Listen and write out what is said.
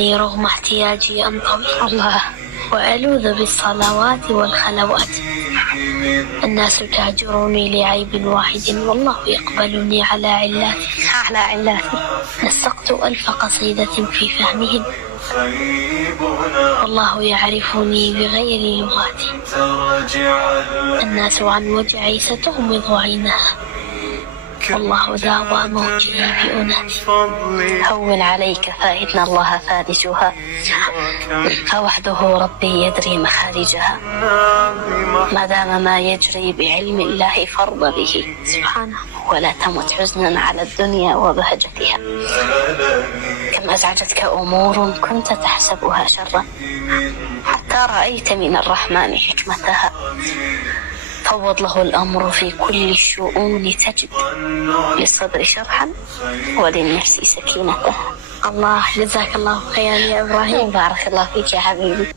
رغم احتياجي أنطوي الله، وألوذ بالصلوات والخلوات. الناس تهجرني لعيب واحد، والله يقبلني على علاتي. نسقت ألف قصيدة في فهمهم، والله يعرفني بغير لغاتي. الناس عن وجعي ستغمض عينها، والله داوى موجي بأناتي. هون عليك فإن الله فارجها، فوحده ربي يدري مخارجها. ما دام ما يجري بعلم الله فارض به سبحانه، ولا تمت حزنا على الدنيا وبهجتها. كم أزعجتك أمور كنت تحسبها شرا، حتى رأيت من الرحمن حكمتها. فوض له الأمر في كل الشؤون، تجد للصدر شرحا وللنفس سكينتها. الله، جزاك الله خيرا يا إبراهيم. بارك الله فيك يا حبيبي.